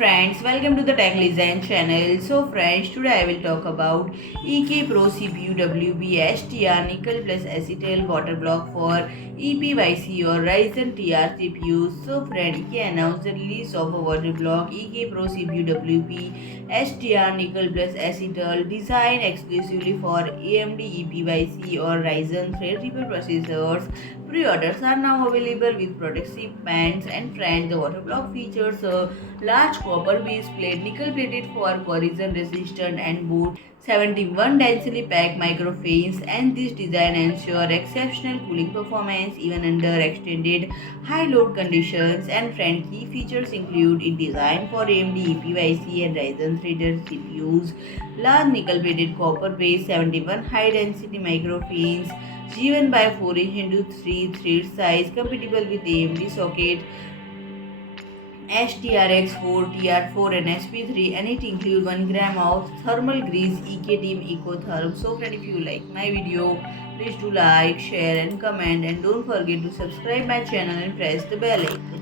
friends, welcome to the Tech Design channel. So friends, today I will talk about EK Pro CPU WB sTR nickel plus acetal water block for EPYC or Ryzen TR CPUs. So friend, EK announced the release of a water block EK Pro CPU WB sTR nickel plus acetal designed exclusively for AMD EPYC or Ryzen Threadripper processors. Pre-orders are now available with product shipments, and friends, the water block features a large copper base plate, nickel plated for corrosion resistant and boot 71 densely packed microfins, and this design ensures exceptional cooling performance even under extended high load conditions. And friend, key features include it designed for AMD EPYC and Ryzen Threadripper CPUs, large nickel plated copper base 71 high density microfins G1 by 4-inch into 3 thread size, compatible with AMD socket STRX4, TR4 and SP3, and it includes 1 gram of thermal grease EK Team Ecotherm. So friend, if you like my video, please do like, share and comment, and don't forget to subscribe my channel and press the bell icon.